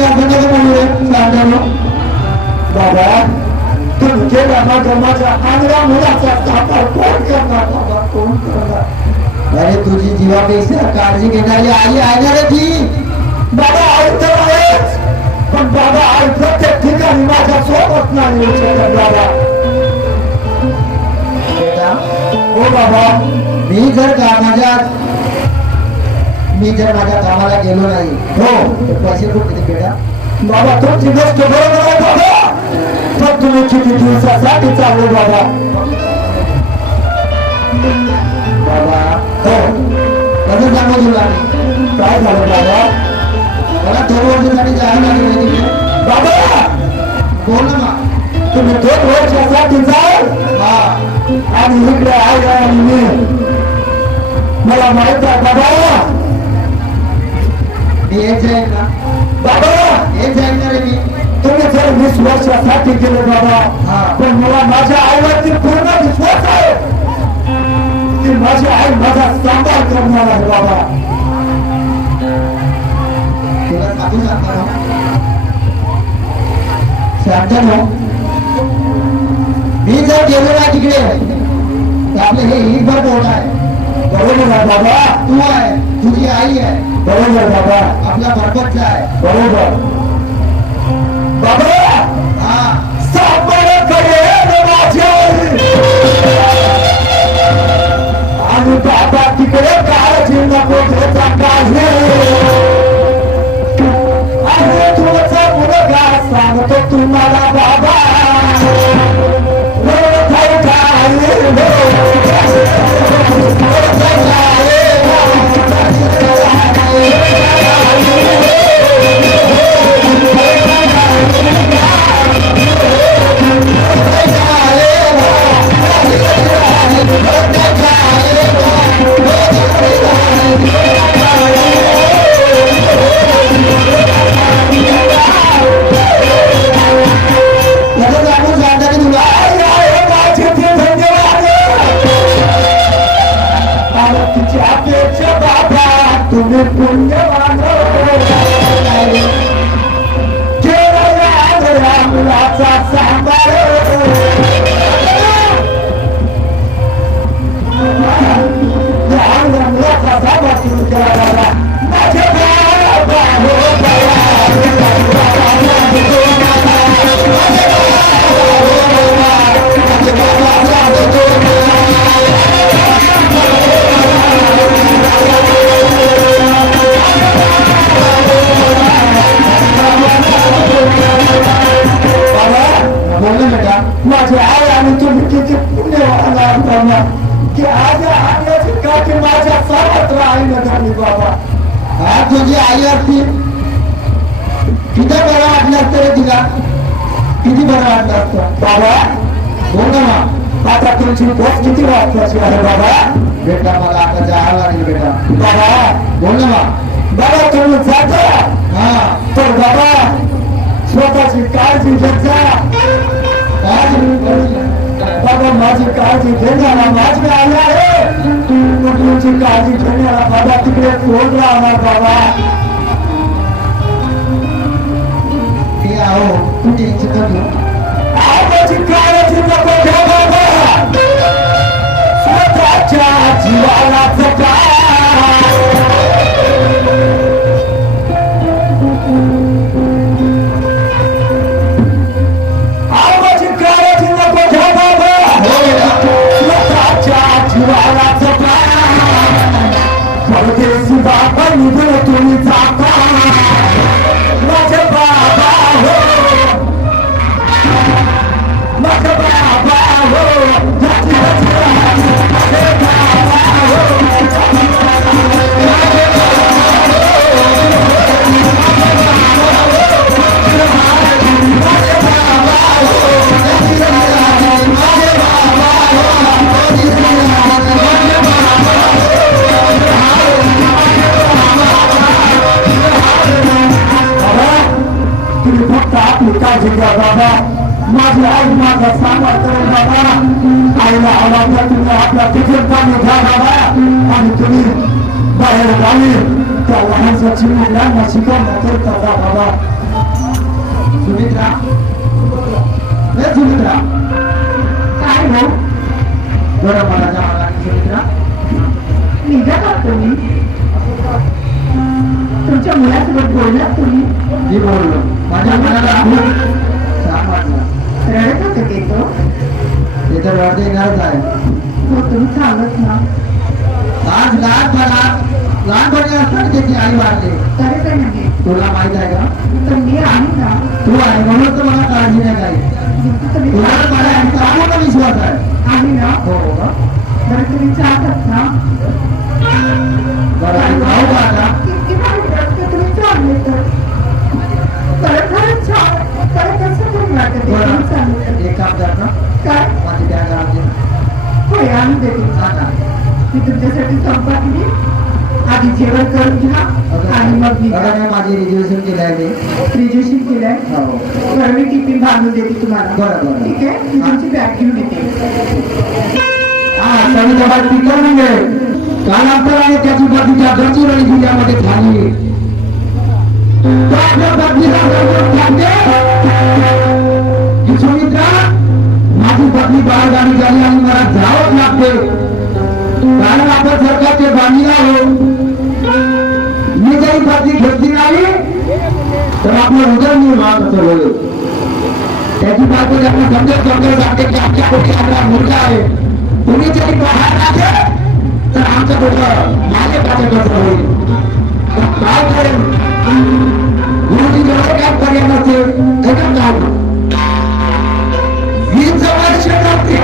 तुम्ही असं नका म्हणू रे सांगानो बाबा तुम्ही केला माझ्या आंगड्या मुलाचा साकार कोण करणार बाबा कोण करणार अरे तुझी जीवापेक्षा काळजी घेणारी आई आहे ना रे ती बाबा आई तर आहेच पण बाबा आई प्रत्येक ठिकाणी माझ्या सोबत नाही बाबा हो बाबा मी जर माझ्या कामाला गेलो नाही हो पैसे कुठे बेटा बाबा तुमची गोष्ट बरोबर आहे बाबा पण तुम्ही किती दिवसासाठी चाललो बाबा बाबा हो कसं सांगू तुला काय झालं बाबा मला 2 वर्षासाठी जायला लागेल बाबा बोल ना तुम्ही 2 वर्षासाठी जाल हा आणि इकडे आहे आणि मी मला माहित आहे बाबा मी एक जाईल ना बाबा एक जाईल ना रे मी तुम्ही जर 20 वर्षासाठी गेले बाबा पण मला माझ्या आईवरती पूर्ण विश्वास आहे की माझी आई माझा सांभाळ करणार आहे बाबा तुला सांगू शांतनो मी जर गेलो ना तिकडे तर आपले हे हिरभर बोट आहे बरोबर आहे बाबा तू आहे तुझी आई आहे बरोबर बाबा आपला बरबत आहे बरोबर बाबा हा सांभाळ करेल माझी आणि बाबा तिकडे काळजी नको घेता काढले आणि तुमचा मुलगा सांगतो तुम्हाला बाबा तुम्ही पुण्यवान केला मुलाचा सांभाळ मुलाचा सांभाळ सुरू केला माझे माझी आई आणि तुम्ही किती पुण्यवान आहात की आज आणण्याची काठी माझ्या सर्वत्र आईनं झाली बाबा हा तुझी आई असती किती बरं वाटलं असतं रे तिला किती बरं वाटलं असतं बाबा बोल ना आता तुमची पोस्ट किती वाटल्याची आहे बाबा बेटा मला आता जावं लागेल बेटा बाबा बोल ना बाबा तुम्ही जाता हा तर बाबा स्वतःची काळजी घेत जा बाबा माझी काळजी घेण्याला माझी आई आहे तुमची काळजी घेण्याला बाबा तिकडे कोण राहणार बाबा मी आहो तू टेन्शन नको माझी काळजी नको घ्या बाबा स्वतःच्या जीवाला जगा परदेशी बाबा निघून तुम्ही जाता माझे बाबा हो माझे बाबा हो काळजी घ्या बाबा माझी आई माझा सांभाळ करेल बाबा आईला आवडला तुम्ही आपला तिकीट पाणी घ्या बाबा आणि तुम्ही बाहेर गावी त्या लहानच्या चिमुकल्यांना शिकवण्याकरता जा बाबा सुमित्रा ए सुमित्रा काय हो बरं मला जावं लागेल सुमित्रा निघत आहात तुम्ही तुमच्या मुलासोबत बोललात तुम्ही मी बोललो माझ्या मनाला खूप छान वाटलं रडत होते ते तो ते तर रडते येणारच आहे हो तुम्ही सांगत ना आज लहानपणी असताना त्याची आई वाढली तरी काय नाही तुला माहित आहे का तर मी आहे ना तू आहे म्हणून तर मला काळजी नाही काही तुम्ही तुला मला यांचा अमोल विश्वास आहे आहे ना हो का बरं तुम्ही चालतात ना बरं तू जाऊ का आता किती भारी वाटतं तुम्ही चालले तर खरंच छान खरं कसं तुम्ही वाटत बरं चालले एक काम कर ना काय माझी बॅग आणते होय आणून देते सांगा मी तुमच्यासाठी संपत मी आधी जेवण करून घ्या आणि मग मी बघा मी माझी रिझर्वेशन केलं आहे मी ग्रॅज्युएशन केलंय हो बरं मी टिफिन बांधून देते तुम्हाला बरं, बरं. ठीक आहे मी तुमची बॅग घेऊन येते हा सगळी बाबा टिकवून घे कालांतर आणि त्याची बाजूच्या गरजूर आणि जिल्ह्यामध्ये झाली तो आपल्या पत्नीला गरजूर सांगते की सुमित्रा माझी पत्नी बाळगाडी झाली आणि मला जावंच लागते कारण आपण सरकारचे बांधील आहो मी जरी पत्नी घेतली नाही तर आपलं उदरनिर्वाह कसं होईल त्याची बायको त्यांना समजत समजत सांगते की आमच्या पोटी आपला मुलगा आहे तुम्ही जरी बाहेर राहिले तर आमचं डोकं माझे पाठे कसं होईल काय करेल गुरुजी जेवढे काय पर्याय नसेल त्याच्यात जाऊ 20 वर्ष नव्हती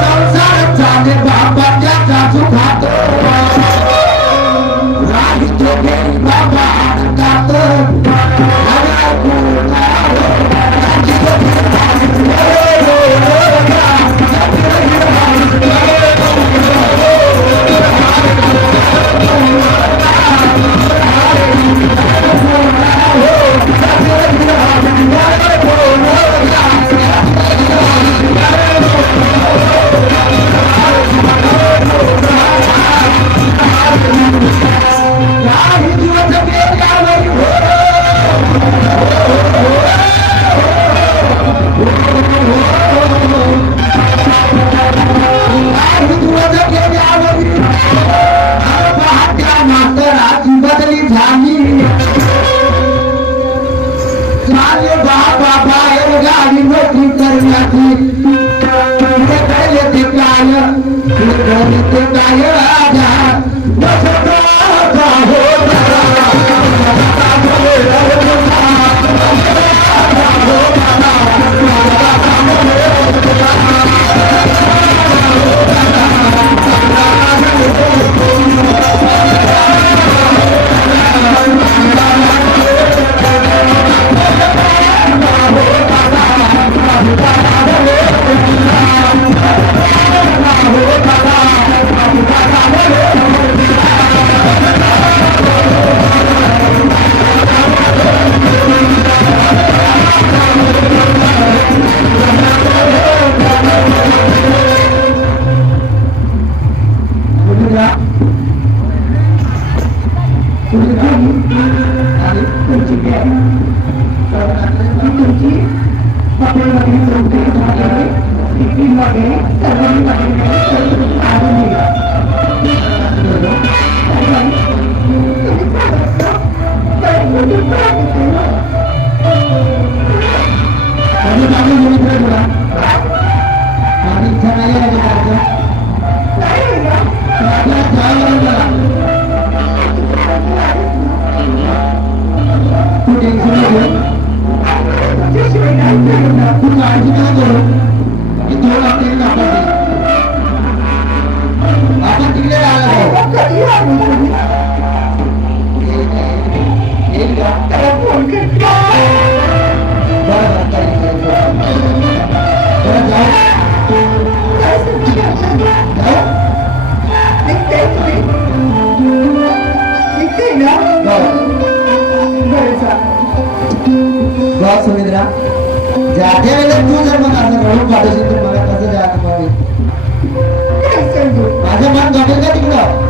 संसार चाले बाबाच्या सासू खातो राहितो गेली बाबा खातो सुमित्रा ज्या वेळेला तू जर मला असं घडून पाठवशील तर मला कसं द्या माझं मन घटेल का तिकडं